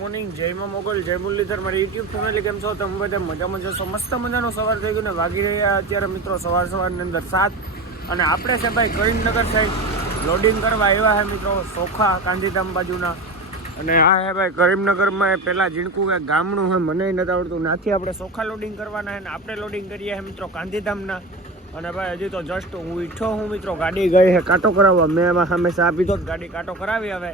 Morning જયમાં Mughal જય મુરલીધર મારી YouTube family કેમ છો? તમે બધા મજામાં જશો મસ્ત મજાનો સવાર થઈ ગયો ને વાગી રહ્યા અત્યારે મિત્રો સવાર સવારની અંદર સાત. અને આપણે છે ભાઈ કરીમનગર સાઈડ લોડિંગ કરવા આવ્યા છે મિત્રો, સોખા ગાંધીધામ બાજુના. અને આ હે ભાઈ કરીમનગરમાં પહેલાં ઝીણકું કે ગામડું હોય મને નથી આવડતું. નાથી આપણે સોખા લોડિંગ કરવાના છે ને આપણે લોડિંગ કરીએ મિત્રો ગાંધીધામના. અને ભાઈ, હજી તો જસ્ટ હું ઈઠો હું મિત્રો, ગાડી ગઈ છે, કાંટો કરાવવા. મેં એમાં હંમેશા આપી દો ગાડી કાંટો કરાવી હવે.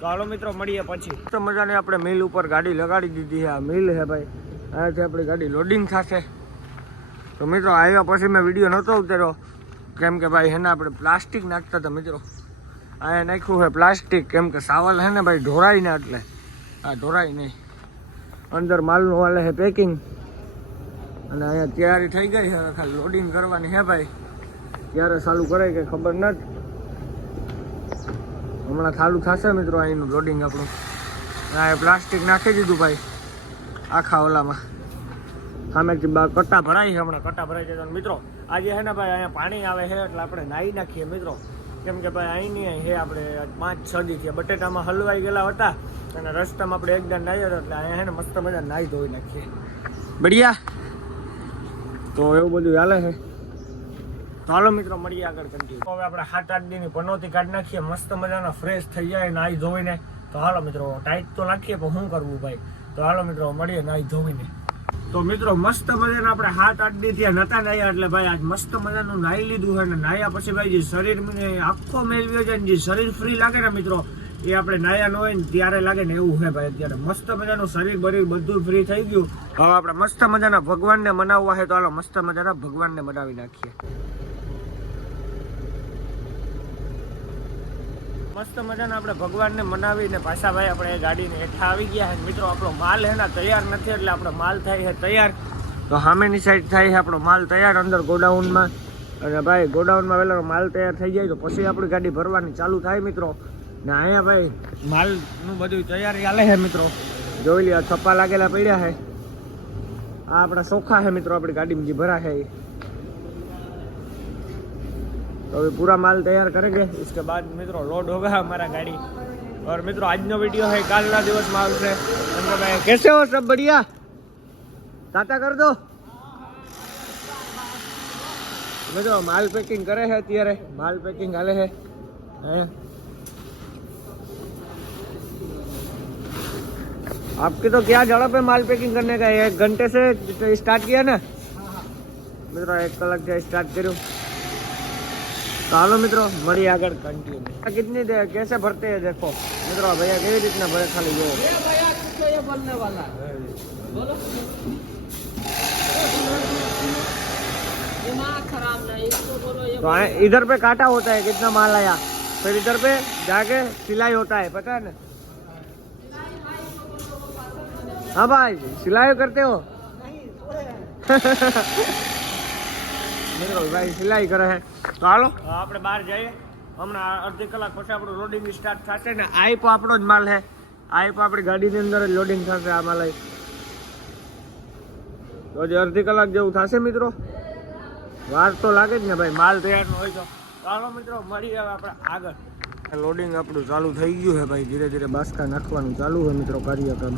તો હાલો મિત્રો, મળીએ પછી. તો મજાની આપણે મિલ ઉપર ગાડી લગાડી દીધી છે. આ મિલ છે ભાઈ. અહીંયાથી આપણી ગાડી લોડિંગ થશે. તો મિત્રો, આવ્યા પછી મેં વીડિયો નહોતો ઉતાર્યો. કેમ કે ભાઈ, એને આપણે પ્લાસ્ટિક નાખતા હતા મિત્રો. અહીંયા નાખ્યું છે પ્લાસ્ટિક કેમ કે સાવલ છે ને ભાઈ, ઢોરાય ને એટલે. આ ઢોરાય નહીં. અંદર માલનું વાલે છે પેકિંગ અને અહીંયા તૈયારી થઈ ગઈ છે. હવે ખાલી લોડિંગ કરવાની છે ભાઈ. ક્યારે ચાલુ કરે કે ખબર નથી. હમણાં ચાલુ થશે મિત્રો અહીંનું લોડિંગ આપણું. આ પ્લાસ્ટિક નાખી દીધું ભાઈ, આખા ઓલામાં. સામેથી બા કટ્ટા ભરાય છે હમણાં. કટ્ટા ભરાઈ જતા મિત્રો, આજે છે ને ભાઈ અહીંયા પાણી આવે છે એટલે આપણે નાહી નાખીએ મિત્રો. કેમ કે ભાઈ અહીંની અહીં હે આપણે પાંચ છ દી થયા. બટેટામાં હલવાઈ ગયેલા હતા અને રસ્તામાં આપણે એકદમ નાહ્યો હતા એટલે અહીંયા છે ને મસ્ત મજા નાહી ધોઈ નાખીએ. બઢિયા. તો એવું બધું ચાલે છે. ચાલો મિત્રો, મળીએ આગળ કન્ટિન્યુ હવે આપણે સાત આઠ દિનની પનોતી કાઢી નાખીએ, મસ્ત મજાના ફ્રેશ થઈ જાય નાહી ધોઈને. તો હાલો મિત્રો ટાઈટ તો નાખીએ, પણ શું કરવું ભાઈ? તો હાલો મિત્રો, મળીએ નાહી ધોઈને. તો મિત્રો, મસ્ત મજાના આપણે હાથ આઠ દી ત્યાં નતા નાહ્યા એટલે ભાઈ આજ મસ્ત મજાનું નાહી લીધું અને નાહ્યા પછી ભાઈ જે શરીર આખો મેળવ્યો છે જે શરીર ફ્રી લાગે ને મિત્રો એ આપણે નાયા ન હોય ને ત્યારે લાગે ને એવું છે ભાઈ અત્યારે. મસ્ત મજાનું શરીર બરીર બધું ફ્રી થઈ ગયું. હવે આપણે મસ્ત મજાના ભગવાનને મનાવવા છે તો હાલો મસ્ત મજાના ભગવાનને મનાવી નાખીએ. મસ્ત મજાના આપણે ભગવાનને મનાવીને પાછા ભાઈ આપણે ગાડીને હેઠા આવી ગયા છે મિત્રો, આપણો માલ હેના તૈયાર નથી એટલે આપણો માલ થાય છે તૈયાર. તો સામેની સાઈડ થાય છે આપણો માલ તૈયાર અંદર ગોડાઉનમાં. અને ભાઈ, ગોડાઉનમાં પહેલાં માલ તૈયાર થઈ જાય તો પછી આપણી ગાડી ભરવાની ચાલુ થાય મિત્રો. ને અહીંયા ભાઈ માલનું બધું તૈયારી હાલે છે મિત્રો જોઈ લ્યો છપ્પા લાગેલા પડ્યા છે આ આપણા સોખા છે મિત્રો આપણી ગાડીમાં જે ભરા છે એ तो अभी पूरा माल तैयार करेंगे इसके बाद मित्रों लोड होगा हमारा गाड़ी और मित्रों आज नो वीडियो है काल ना दिवस माल से उनको मैं कैसे हो सब बढ़िया टाटा कर दो મિત્રો માલ પેકિંગ કરે છે અત્યારે માલ પેકિંગ હાલે છે आपकी तो क्या झड़प है माल पैकिंग करने का एक घंटे से स्टार्ट किया ना मित्रों एक कलाक से स्टार्ट करूँ तो हालो मित्रों मरी आगे कंटिन्यू कितनी देर कैसे भरते हैं देखो मित्रों भैया केवी રીતના ભરે ખાલી જો तो आए- इधर पे काटा होता है कितना माल आया फिर इधर पे जाके सिलाई होता है पता है ना हाँ भाई सिलाई करते हो મિત્રો ભાઈ સિલાઈ કરે છે તો હાલો આપણે બહાર જઈએ હમણાં અડધી કલાક પછી આપણું લોડિંગ સ્ટાર્ટ થશે ને આઈપ આપણો જ માલ છે આઈપ આપણી ગાડીની અંદર જ લોડિંગ થશે આ માલ તો હજી અડધી કલાક જેવું થશે મિત્રો વાર તો લાગે જ ને ભાઈ માલ તૈયાર હોય તો ચાલો મિત્રો મળીએ હવે આપણે આગળ લોડિંગ આપણું ચાલુ થઈ ગયું છે ભાઈ ધીરે ધીરે બાસકા નાખવાનું ચાલુ છે મિત્રો કાર્યક્રમ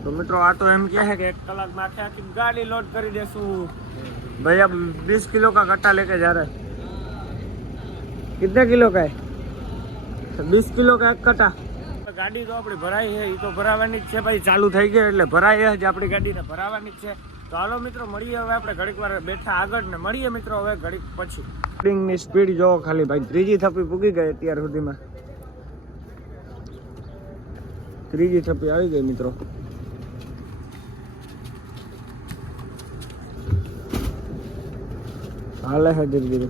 તો મિત્રો આ તો એમ કહે છે કે એક કલાકમાં આખી આખી ગાડી લોડ કરી દેશું भैया बीस किलो का कट्टा लेके जा रहे हैं कितने किलो का है बीस किलो का एक कट्टा ગાડી તો આપણી ભરાઈ છે એ તો ભરાવાની જ છે ભાઈ ચાલુ થઈ ગઈ એટલે ભરાઈ જ આપણી ગાડીને ભરાવાની જ છે તો હાલો મિત્રો મળીએ હવે આપણે ઘડીક વાર બેઠા આગળ ને મળીએ મિત્રો હવે ઘડીક પછી ની સ્પીડ જોવો ખાલી ભાઈ ત્રીજી થપ્પી પૂગી ગઈ અત્યાર સુધીમાં ત્રીજી થપ્પી આવી ગઈ મિત્રો હાલે છે ધીરે ધીરે.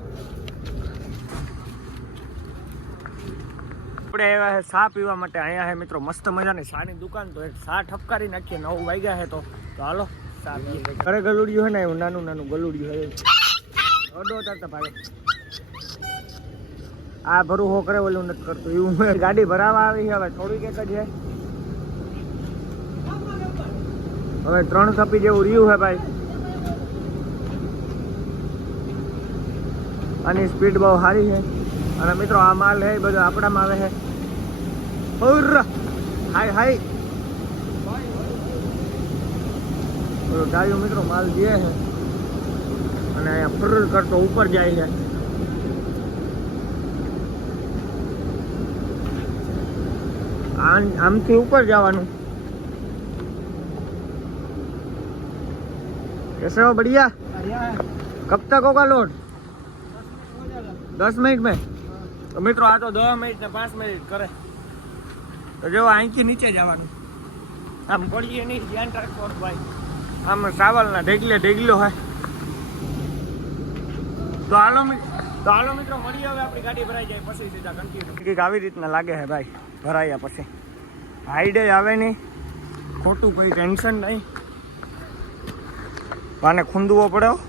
આપણે આવ્યા છે ચા પીવા માટે. અહીંયા છે મિત્રો મસ્ત મજાની ચાની દુકાન. તો એક ચા ઠપકારી નાખીએ નવ વાગ્યા છે તો. તો હાલો ચા પીએ ઘરે ગલુડિયું હોય ને એવું નાનું નાનું ગલુડિયું હે. અડો તરતા ભાઈ. આ ભરું હો કરે ઓલું નથી કરતું. એવું ગાડી ભરાવા આવી છે હવે થોડીક એક જ છે હવે ત્રણ કપી જેવું રહ્યું છે ભાઈ. આની સ્પીડ બહુ સારી છે અને મિત્રો આ માલ છે એ બધો આપણામાં આવે છે ઉર્ર! હાય હાય ઓલો ડાયો મિત્રો માલ દે છે અને અહીંયા ફર કરતો ઉપર જાય છે આમ- આમથી ઉપર જવાનું कैसे हो बढ़िया कब तक होगा लोड દસ મિનિટ મેં. તો મિત્રો, આ તો દસ મિનિટ ને પાંચ મિનિટ કરે. તો જો, અહીંથી નીચે જવાનું. આમ પડીએ નહીં, ધ્યાન રાખો ભાઈ. આમ સાવલના ઢેગલે ઢેગલો હોય. તો હાલો તો હાલો મિત્રો, મળીએ હવે આપણી ગાડી ભરાઈ જાય પછી સીધા કન્ટિન્યુ કંઈક આવી રીતના લાગે છે ભાઈ, ભરાયા પછી. હાઈડે આવે નહીં. ખોટું કોઈ ટેન્શન નહીં. પાને ખૂંદવો પડ્યો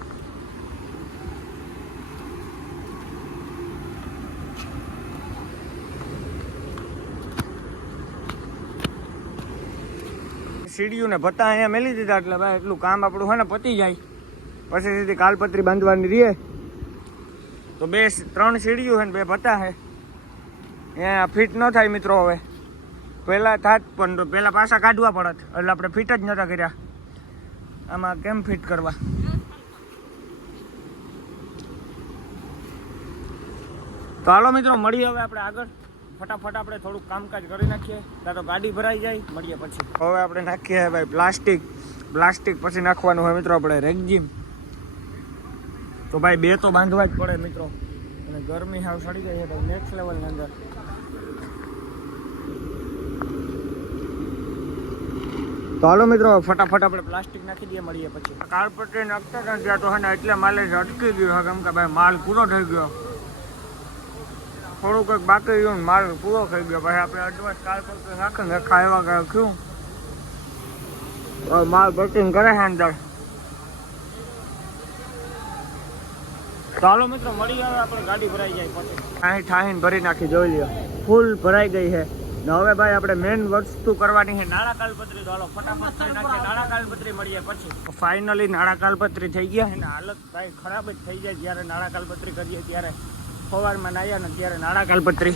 સીડીયું ને ભત્તા અહીંયા મેલી દીધા એટલે ભાઈ એટલું કામ આપણું હોય ને પતી જાય. પછી સીધી કાલપત્રી બાંધવાની રહે તો બે ત્રણ સીડીયું છે ને બે ભત્તા હે. અહીંયા ફિટ ન થાય મિત્રો હવે. પહેલાં થાત પણ પહેલાં પાછા કાઢવા પડત. એટલે આપણે ફિટ જ નહોતા કર્યા. આમાં કેમ ફિટ કરવા? તો હાલો મિત્રો, મળીએ હવે આપણે આગળ. ફટાફટ આપણે થોડુંક કામકાજ કરી નાખીએ. ત્યાં તો ગાડી ભરાઈ જાય મળીએ પછી. હવે આપણે નાખીએ ભાઈ પ્લાસ્ટિક. પ્લાસ્ટિક પછી નાખવાનું હોય મિત્રો આપણે રેગજીમ. તો ભાઈ બે તો બાંધવા જ પડે મિત્રો. અને ગરમી હાવ સડી જાય છે ભાઈ નેક્સ્ટ લેવલની અંદર. તો હાલો મિત્રો ફટાફટ આપણે પ્લાસ્ટિક નાખી દઈએ મળીએ પછી. કાળપટ્ટી નાખતા ત્યાં તો હે ને એટલે માલે જ અટકી ગયો કેમ કે ભાઈ માલ પૂરો થઈ ગયો. થોડું કંઈક બાકી રહ્યું ને માલ પૂરો થઈ ગયો. પછી આપણે એડવાન્સ કારપટ્ટી નાખીને ખાવા ગયા કયું માલ બટિંગ કરે છે અંદર. ચાલો મિત્રો મળી આવે આપણે ગાડી ભરાઈ જાય પછી. અહીં ઠાહીને ભરી નાખી જોઈ લ્યો. ફૂલ ભરાઈ ગઈ છે. હવે ભાઈ આપણે મેન વસ્તુ કરવાની છે નાણા કાલપત્રી. તો હાલો ફટાફટ થઈ નાખીએ નાણા કાલપત્રી મળીએ પછી. ફાઇનલી નાણા કાલપત્રી થઈ ગયા છે હાલત ભાઈ ખરાબ જ થઈ જાય જ્યારે નાણા કાલપત્રી કરીએ ત્યારે. સવારમાં નાયા ને ત્યારે નાળા કાલપત્રી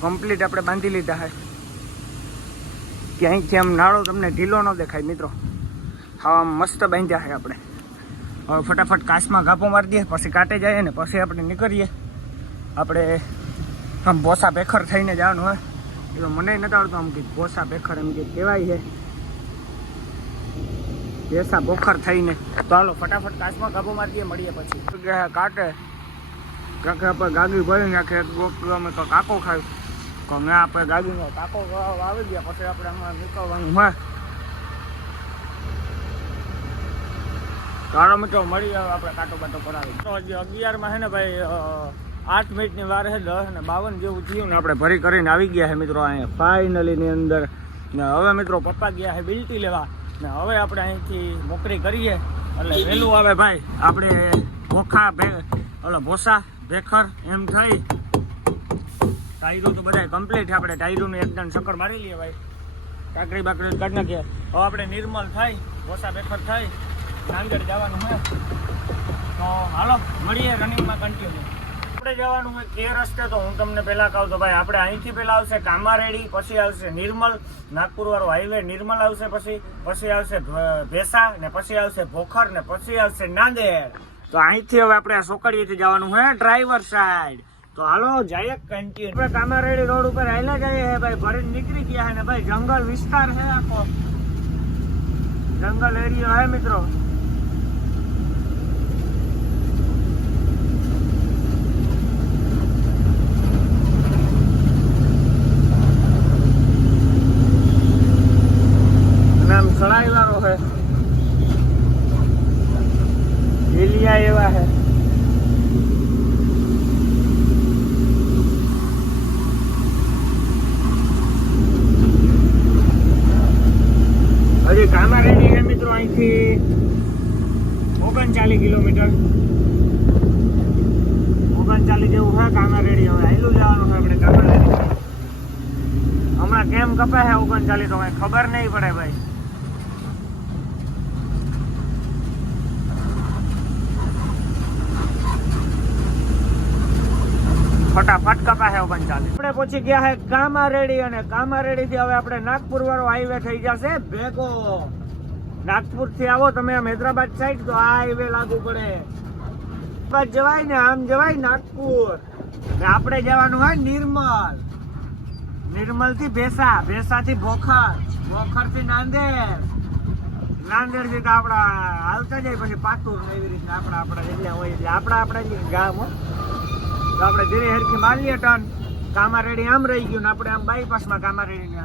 કમ્પ્લીટ આપણે બાંધી લીધા છે. ક્યાંય આમ નાળો તમને ઢીલો ન દેખાય મિત્રો. હા મસ્ત બાંધ્યા છે આપણે. હવે ફટાફટ કાચમાં ગાપો મારી દઈએ, પછી કાટે જઈએ ને પછી આપણે નીકળીએ. આપણે આમ ભોસા ભેખર થઈને જવાનું હોય. એ મને નથી આવડતું આમ કે ભોસા ભેખર એમ કે કહેવાય છે. ભેસા બોખર થઈને. તો હાલો, ફટાફટ કાચમાં ગાપો મારી દઈએ, મળીએ પછી. કાંટે કારણ કે આપણે ગાગી ભરી નાખે એક ગોપ અમે તો કાકો ખાય તો મેં આપણે ગાગીનો કાકો આવી ગયા, પછી આપણે આમાં નીકળવાનું હોય. તારો મિત્રો મળી આવે આપણે કાંટો બાટો કરાવી તો હજી અગિયારમાં છે ને ભાઈ આઠ મિનિટની વાર છે, દસ ને બાવન જેવું થયું ને આપણે ભરી કરીને આવી ગયા છે મિત્રો અહીંયા. ફાઇનલી ની અંદર. ને હવે મિત્રો પપ્પા ગયા છે બિલ્ટી લેવા. ને હવે આપણે અહીંથી નોકરી કરીએ. એટલે વહેલું આવે ભાઈ, આપણે ભોખા ઓલો ભોસા. ભેખર એમ થઈ ટાયરો તો બધા કમ્પ્લીટ આપણે ટાયરોનું એકદમ ચક્કર મારી લઈએ ભાઈ. કાકડી બાકડી કાઢ નાખીએ. હવે આપણે નિર્મલ થાય, ઓછા ભેખર થાય. નાંદેડ જવાનું હોય તો હાલો, મળીએ રનિંગમાં કન્ટિન્યુ આપણે જવાનું હોય કે રસ્તે. તો હું તમને પહેલા કહું તો ભાઈ, આપણે અહીંથી પહેલાં આવશે કામારેડી, પછી આવશે નિર્મલ નાગપુરવાળો હાઈવે નિર્મલ આવશે પછી પછી આવશે ભેસા, ને પછી આવશે ભોખર, ને પછી આવશે નાંદેડ. તો અહીંથી હવે આપણે આ સોકડીએથી જવાનું હે ડ્રાઈવર સાઈડ તો હાલો, જઈએ કન્ટિન્યુ આપણે કામારેડી રોડ ઉપર આવેલા જઈએ હે ભાઈ. ભરીને નીકળી ગયા હે ને ભાઈ. જંગલ વિસ્તાર છે આખો. જંગલ એરિયો હે મિત્રો. બધા એવા હે. હજી કામારેડી હે મિત્રો અહીંથી ઓગણચાલીસ કિલોમીટર. ઓગણચાલીસ જેવું હે કામારેડી હવે આયલું જવાનું છે આપણે કામારેડી હમણાં કેમ કપાય હે ઓગણચાલીસ તો કઈ ખબર નહીં પડે ભાઈ. ફટાફટ કપા છે ઓગણચાલીસ આપણે પહોંચી ગયા છે કામારેડી અને કામારેડી થી હવે આપણે નાગપુર વાળો હાઈવે થઈ જશે. ભેગો. નાગપુરથી આવો, તમે આમ હૈદરાબાદ સાઈડ તો આ હાઈવે લાગુ પડે. હૈદરાબાદ જવાય ને આમ જવાય નાગપુર. આપણે જવાનું હોય નિર્મલ. નિર્મલથી ભેસા ભેસા થી ભોખર. ભોખરથી નાંદેડ. નાંદેડથી તો આપડા હાલતા જાય, પછી પાતુર એવી રીતના આપણા આપણા એટલે હોય એટલે આપણા આપણા ગામ હો તો આપણે ધીરે હરખી મારીએ કામા કામારેડી આમ રહી ગયું ને આપણે આમ બાયપાસમાં કામારેડી ને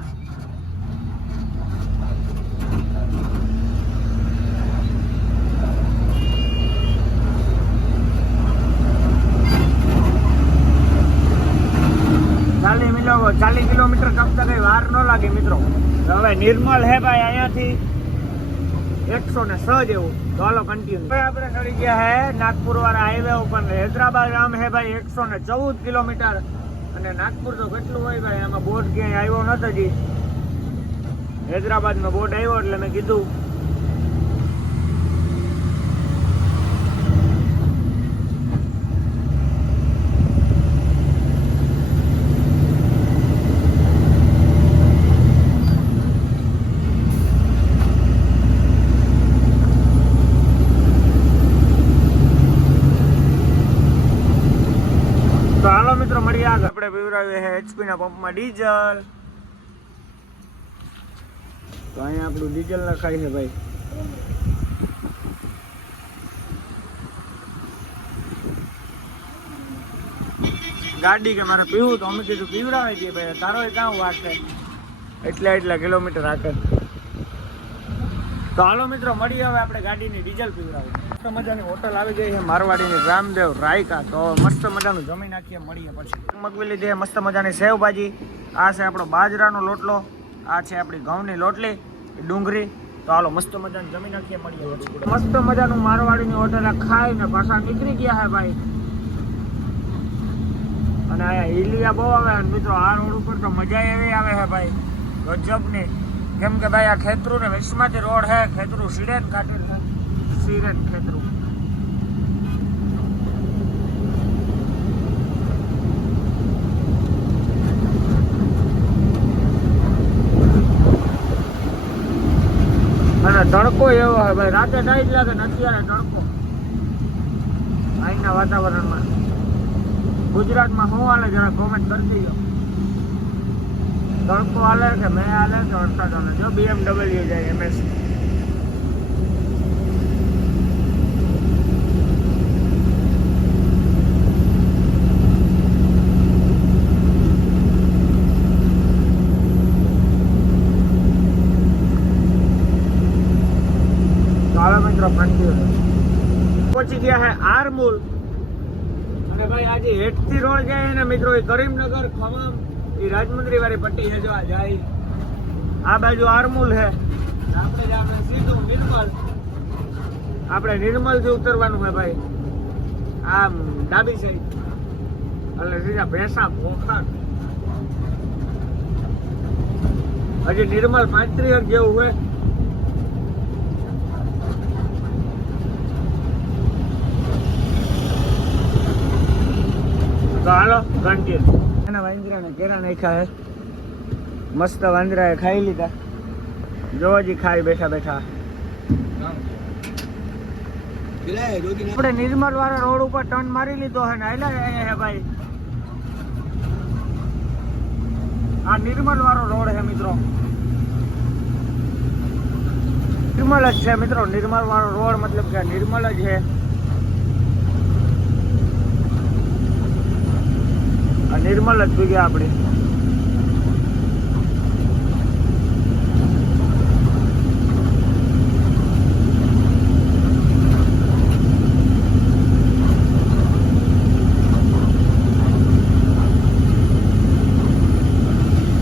ચાલી મિલો ચાલીસ કિલોમીટર કપતા કઈ વાર ન લાગે મિત્રો. હવે નિર્મલ હે ભાઈ અહીંયાથી. એકસો ને છ જેવું. તો હાલો કન્ટિન્યુ આપણે ચડી ગયા હે નાગપુર વાળા હાઈવે ઉપર હૈદરાબાદ આમ હે ભાઈ, એકસો ને ચૌદ કિલોમીટર. અને નાગપુર તો કેટલું હોય ભાઈ, આમાં બોટ ક્યાંય આવ્યો નથી હજી હૈદરાબાદ નો બોટ આવ્યો એટલે મેં કીધું તો હાલો મિત્રો મળીએ આગળ છે એચપીના પંપમાં ડીઝલ. તો અહીંયા આપણું ડીઝલ નખાય છે ભાઈ. ગાડી કે મારે પીવું તો અમે કીધું પીવડાવે છે ભાઈ, તારો એ કાં વાત છે? એટલા એટલા કિલોમીટર આગળ. તો હાલો મિત્રો, મળીએ હવે આપણે ગાડીની ડીઝલ પીવડાવું મસ્ત મજાની હોટલ આવી ગઈ છે, મારવાડીની રામદેવ રાયકા. તો મસ્ત મજાનું જમી નાખીએ, મળીએ પછી. મગવી લીધી મસ્ત મજાની સેવભાજી. આ છે આપણો બાજરાનો લોટલો. આ છે આપણી ઘઉંની લોટલી ડુંગળી. તો હાલો, મસ્ત મજાની જમી નાખીએ, મળીએ પછી. મસ્ત મજાનું મારવાડીની હોટલ ખાઈને પાછા નીકળી ગયા છે ભાઈ. અને અહીંયા હિલિયા બહુ આવે મિત્રો, આ રોડ ઉપર તો મજા એવી આવે છે ભાઈ. ગજબની. કેમ કે ભાઈ આ ખેતરું ને વિશ્વમાંથી રોડ હે, ખેતરું સીડે ને કાઢેલ છે સીડે ને ખેતરું. અને તડકો એવો હોય, ભાઈ રાતે ટાઈટ લાગે ને અત્યારે તડકો. અહીંના વાતાવરણમાં. ગુજરાતમાં હું હાલે, જરા કોમેન્ટ કરી દીજો. તડકો હાલે કે મેં હાલે કે વરસાદ હાલે જો બીએમડબલ્યુ જાય એમએસ પહોંચી ગયા હે આરમુલ. અને ભાઈ, આજે હેઠથી રોડ જાય ને મિત્રો, એ કરીમનગર ખમમ રાજમંદ્રી વાળી પટ્ટી હેજવા જાય. આ બાજુ આરમુલ છે. આપણે જવાનું સીધું નિર્મલ. આપણે નિર્મલથી ઉતરવાનું હે ભાઈ. આમ ડાબી સાઈડ એટલે સીધા ભેંસા ભોખર. હજી નિર્મલ પાંત્રીસ જેવું હોય. તો હાલો કન્ટિન્યુ એના વાંદરા ને કેરા નાખ્યા હે. મસ્ત વાંદરા ખાઈ લીધા. જોવાજી ખાઈ બેઠા બેઠા. આપણે નિર્મલ વાળા રોડ ઉપર ટર્ન મારી લીધો હે ને આયલા હે ભાઈ. આ નિર્મલ વાળો રોડ હે મિત્રો. નિર્મલ જ છે મિત્રો, નિર્મલ વાળો રોડ મતલબ કે નિર્મલ જ છે આ નિર્મલ જ ભૂગ્યા આપણે.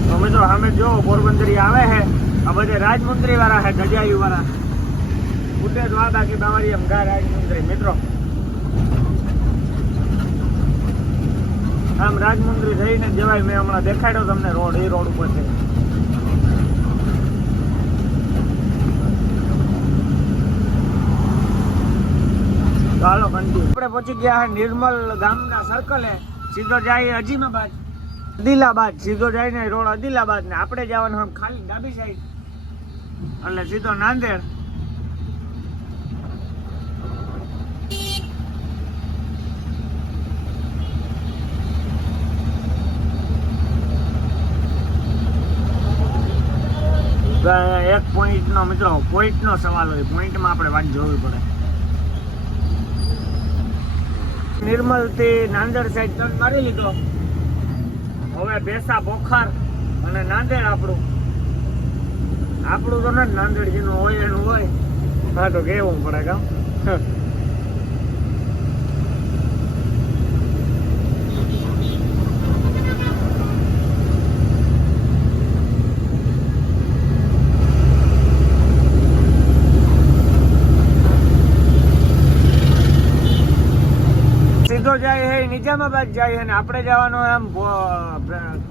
તો મિત્રો જો, પોરબંદરી આવે છે. આ બધે રાજમંત્રી વાળા છે ગજાયુ વાળા ઉડે દ્વા બાકી તમારી એમ ગા રાજમંત્રી. મિત્રો આમ રાજમુંદરી થઈને જવાય, મેં હમણાં દેખાડ્યો તમને રોડ, એ રોડ ઉપર છે. ચાલો કંટી આપણે પહોંચી ગયા હે નિર્મલ ગામના સર્કલે સીધો જાય અજીમાબાદ. અદિલાબાદ સીધો જાય ને રોડ અદિલાબાદ ને આપણે જવાનું ખાલી ડાબી સાઈડ એટલે સીધો નાંદેડ. એક પોઈન્ટનો મિત્રો પોઈન્ટનો સવાલ હોય પોઈન્ટમાં આપણે વાત જોવી પડે. નિર્મલથી નાંદેડ સાઈડ ટર્ન મારી લીધો. હવે બેસા બોખાર અને નાંદેડ આપણું. આપણું તો નથી નાંદેડ જેનું હોય એનું હોય. હા, તો કેવું પડે કામ સીધો જાય હે નિજામાબાદ જાય અને આપણે જવાનું એમ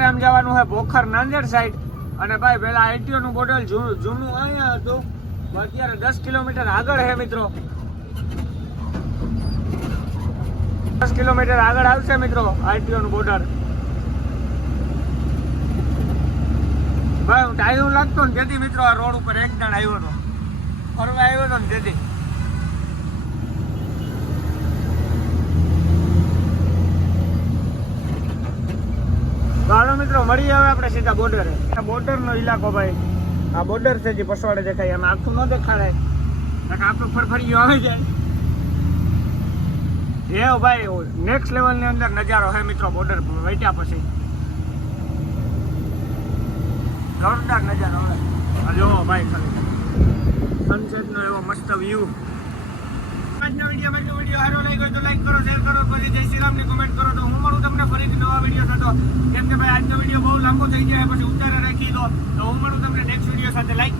એમ જવાનું છે બોખર નાંદેડ સાઈડ અને ભાઈ, પેલા આઈટીઓ નું બોટલ જૂનું અહીંયા હતું. અત્યારે દસ કિલોમીટર આગળ છે મિત્રો. દસ કિલોમીટર આગળ આવશે મિત્રો આઈટીઓ નું બોર્ડર ભાઈ, હું ટાઈમ લાગતો ને તેથી મિત્રો આ રોડ ઉપર એક જણ આવ્યો હતો. ફરવા આવ્યો હતો ને તેથી તો હાલો મિત્રો મળી આવે આપણે સીધા બોર્ડરે આ બોર્ડરનો ઇલાકો ભાઈ. આ બોર્ડર છે જે પસવાડે દેખાય. એમાં આખું ન દેખાડે. આપણું ફરફરિયું આવી જાય. એ ભાઈ નેક્સ્ટ લેવલની અંદર નજારો હે મિત્રો બોર્ડર વૈટ્યા પછી. જોરદાર નજારો હવે. જો ભાઈ ખાલી. સનસેટનો એવો મસ્ત વ્યૂ આજના વિડીયોમાં માટે વીડિયો સારો લાગ્યો તો લાઈક કરો શેર કરો, પછી જય શ્રી રામની કોમેન્ટ કરો. તો હું મળું તમને ફરીથી નવા વીડિયો થતો કેમ કે ભાઈ, આજનો વીડિયો બહુ લાંબો થઈ જાય પછી ઉતારે રાખી દો. તો હું મળું તમને નેક્સ્ટ વીડિયો સાથે. લાઈક